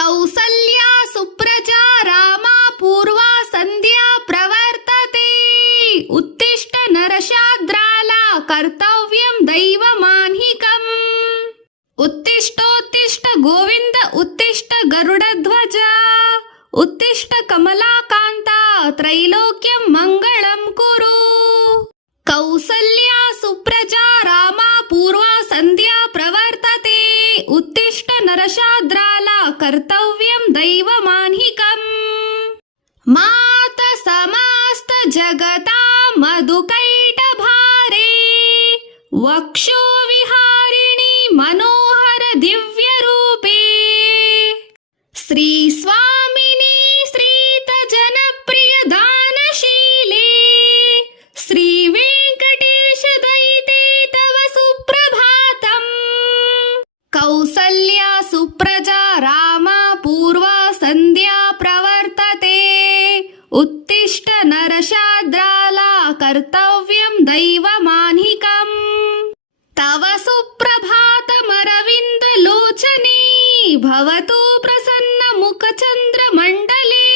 कौसल्या सुप्रजा रामा पूर्वा संध्या प्रवर्तते। उत्तिष्ठ नरशाद्राला कर्तव्यं दैवमान्हिकम्। उत्तिष्ठोत्तिष्ठ गोविन्द उत्तिष्ठ गरुडध्वज। उत्तिष्ठ कमलाकान्ता त्रैलोक्यं मङ्गलं कुरु। कौसल्या सुप्रजा रामा पूर्वा संध्या प्रवर्तते। उत्तिष्ठ नरशाद्राला कर्तव्यं दैवमान्हिकम्। मात समस्त जगतां मधुकैटभारे। वक्षो विहारिणि मनोहर दिव्यरूपे। श्री स्वामिनी श्रीत जनप्रिय दानशीले। श्री वेंकटेश दयिते तव सुप्रभातम्। कौसल्या सुप्रजा रामा पूर्वा संध्या प्रवर्तते। उत्तिष्ठ नरशाद्राला कर्तव्यं दैवमान्हिकम्। तव सुप्रभातमरविन्दलोचने भवतु प्रसन्न मुखचन्द्रमण्डले।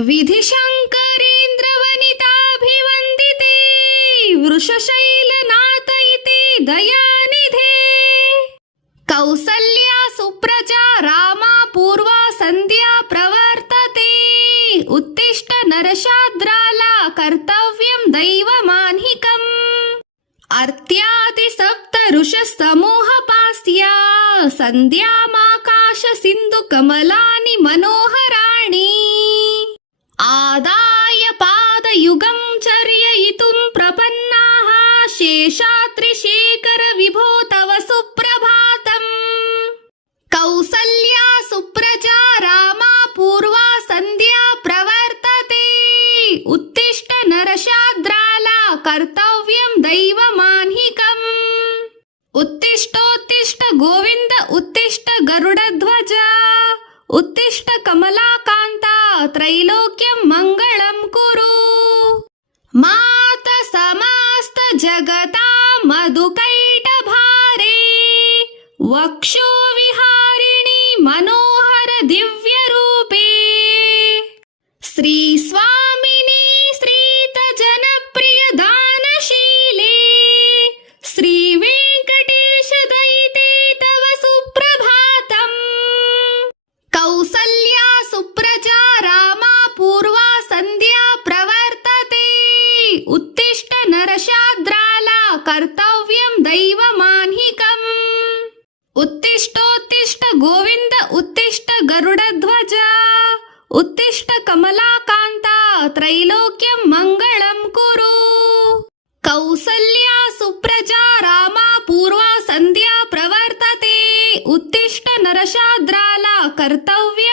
विधिशङ्करेन्द्रवनिताभिवन्दिते वृषशैलनाथयिते दयानिधे। कौसल्या सुप्रजा रामा पूर्वा संध्या प्रवर्तते। उत्तिष्ठ नरशाद्राला कर्तव्यं दैवमान्हिकम्। अर्त्यादि सप्त ऋषसमूहपास्या सन्ध्यामाकाश सिन्धु कमलानि मनोहराणि। आदाय पादयुगं चर्ययितुं प्रपन्नाः शेषाद्रिशेखर विभो तव सुप्रभातम्। कौसल्या सुप्रजा रामा पूर्वा संध्या प्रवर्तते। उत्तिष्ठ नरशाद्राला कर्तव्यं दैवमान्हिकम्। उत्तिष्ठोत्तिष्ठ गोविन्द उत्तिष्ठ गरुडध्वज। उत्तिष्ठ कमलाकान्ता त्रैलोक्यं मङ्गलं कुरु। मात समस्त जगतां मधुकैटभारे। वक्षो विहारिणि मनोहर दिव्यरूपे। श्री स्वामिनी श्रीत जनप्रिय दानशीले। श्री वेंकटेश दयिते तव सुप्रभातम्। कौसल्या सुप्रजा रामा पूर्वा संध्या प्रवर्तते। उत्तिष्ठ नरशाद्राला कर्तव्यं दैवमान्हिकम्। उत्तिष्ठोत्तिष्ठ गोविन्द उत्तिष्ठ गरुडध्वज। उत्तिष्ठ कमलाकान्ता त्रैलोक्यं मङ्गलं कुरु। कौसल्या सुप्रजा रामा पूर्वा संध्या प्रवर्तते। उत्तिष्ठ नरशाद्राला कर्तव्यं